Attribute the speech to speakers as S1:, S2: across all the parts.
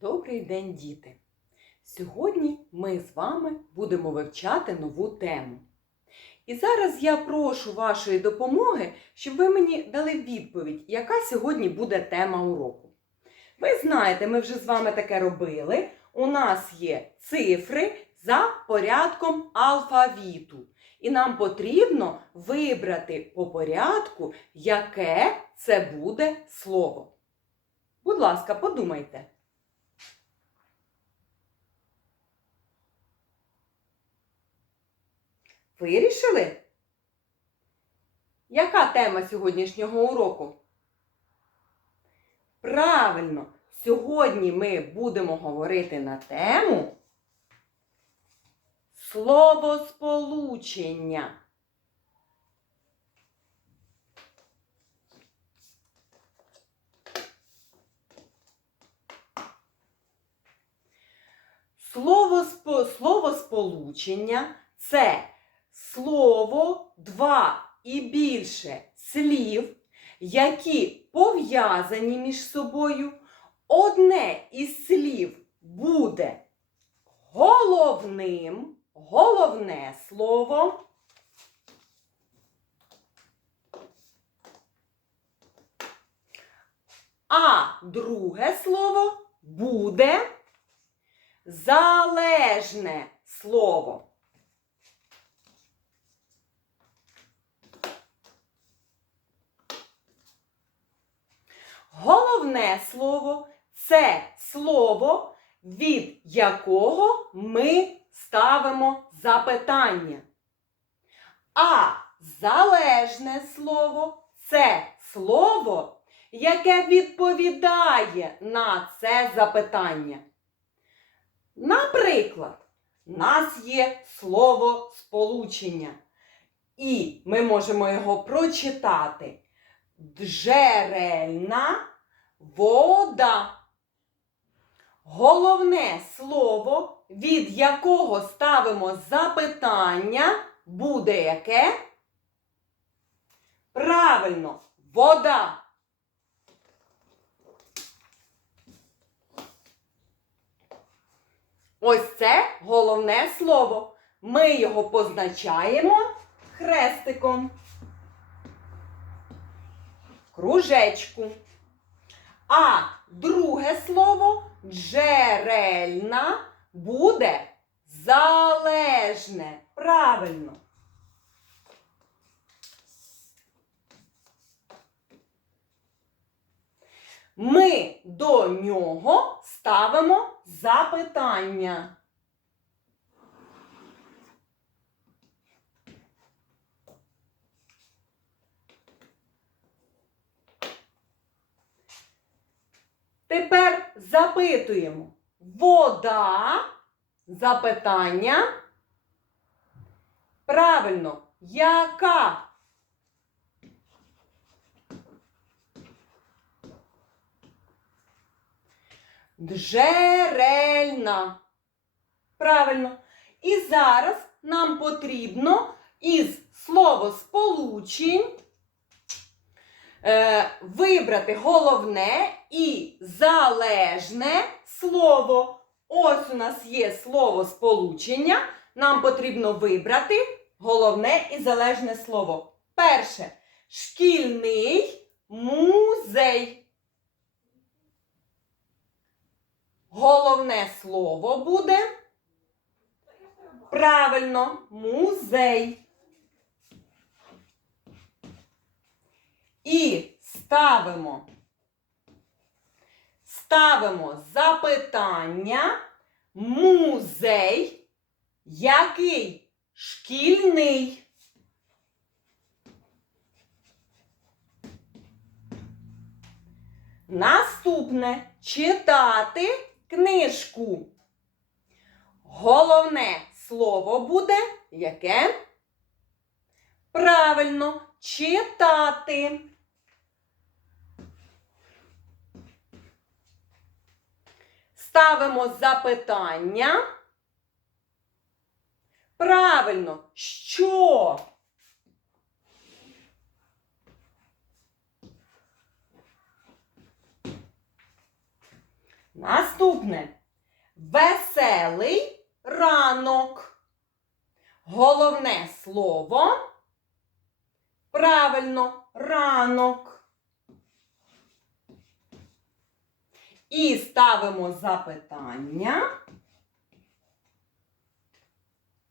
S1: Добрий день, діти! Сьогодні ми з вами будемо вивчати нову тему. І зараз я прошу вашої допомоги, щоб ви мені дали відповідь, яка сьогодні буде тема уроку. Ви знаєте, ми вже з вами таке робили. У нас є цифри за порядком алфавіту. І нам потрібно вибрати по порядку, яке це буде слово. Будь ласка, подумайте. Вирішили? Яка тема сьогоднішнього уроку? Правильно, сьогодні ми будемо говорити на тему словосполучення. Словоспо, словосполучення це слово, два і більше слів, які пов'язані між собою. Одне із слів буде головним, головне слово. А друге слово буде залежне слово. Головне слово це слово, від якого ми ставимо запитання. А залежне слово це слово, яке відповідає на це запитання. Наприклад, у нас є слово сполучення, і ми можемо його прочитати джерельна вода. Головне слово, від якого ставимо запитання, буде яке? Правильно, вода. Ось це головне слово. Ми його позначаємо хрестиком кружечку. А друге слово джерельна буде залежне. Правильно. Ми до нього ставимо запитання. Запитуємо. Вода. Запитання. Правильно, яка? Джерельна. Правильно. І зараз нам потрібно із словосполучень е, вибрати головне і залежне слово. Ось у нас є слово сполучення. Нам потрібно вибрати головне і залежне слово. Перше шкільний музей. Головне слово буде правильно музей. І ставимо, ставимо запитання музей, який шкільний. Наступне читати книжку. Головне слово буде яке? Правильно, читати. Ставимо запитання. Правильно, що? Наступне. Веселий ранок. Головне слово. Правильно, ранок. І ставимо запитання.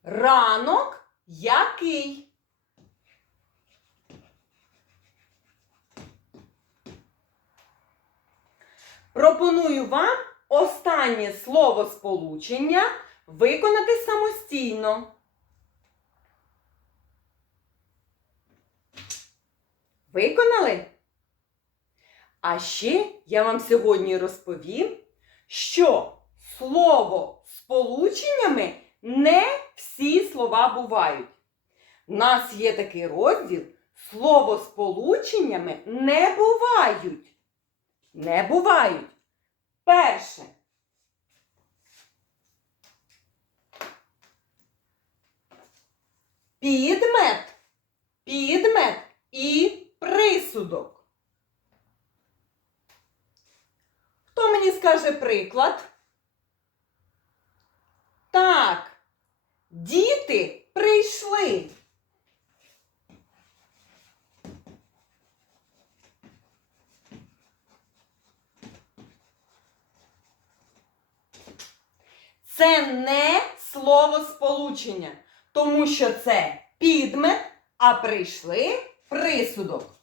S1: Ранок який? Пропоную вам останнє слово сполучення виконати самостійно. Виконали? А ще я вам сьогодні розповім, що слово сполученнями не всі слова бувають. У нас є такий розділ слово сполученнями не бувають. Не бувають. Перше. Підмет, підмет і присудок. Хто мені скаже приклад? Так, діти прийшли. Це не слово сполучення, тому що це підмет, а прийшли присудок.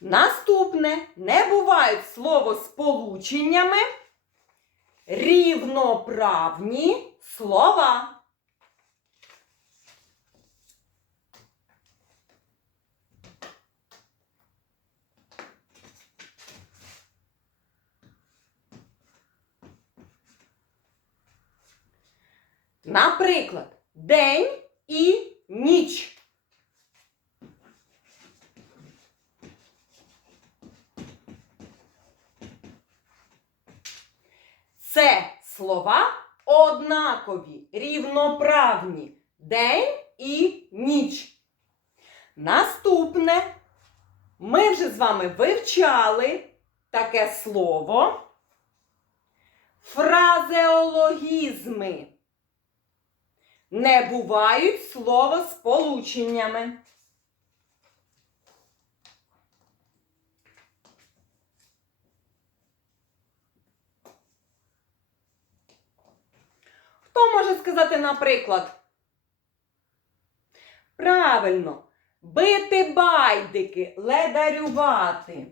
S1: Наступне не бувають словосполученнями рівноправні слова. Наприклад, день і ніч. Це слова однакові, рівноправні. День і ніч. Наступне ми вже з вами вивчали таке слово фразеологізми. Не бувають словосполученнями. Хто може сказати, наприклад? Правильно, бити байдики, ледарювати.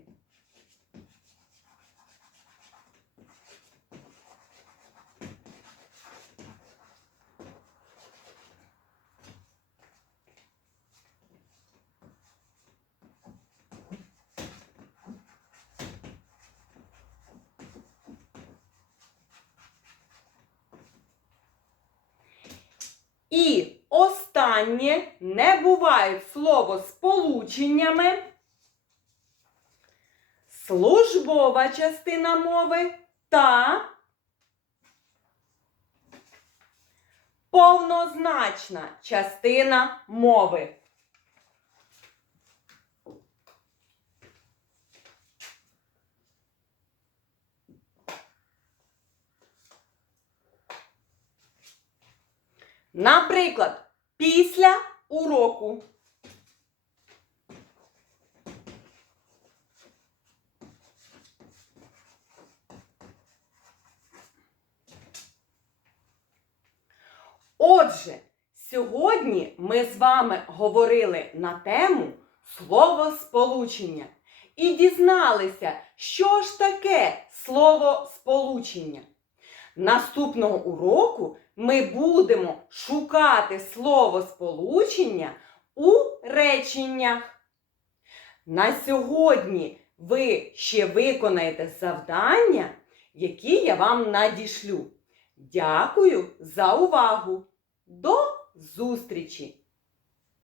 S1: І останнє не бувають слово сполученнями. Службова частина мови та повнозначна частина мови. Наприклад, після уроку. Отже, сьогодні ми з вами говорили на тему словосполучення і дізналися, що ж таке словосполучення. Наступного уроку ми будемо шукати слово сполучення у реченнях. На сьогодні ви ще виконаєте завдання, які я вам надішлю. Дякую за увагу! До зустрічі!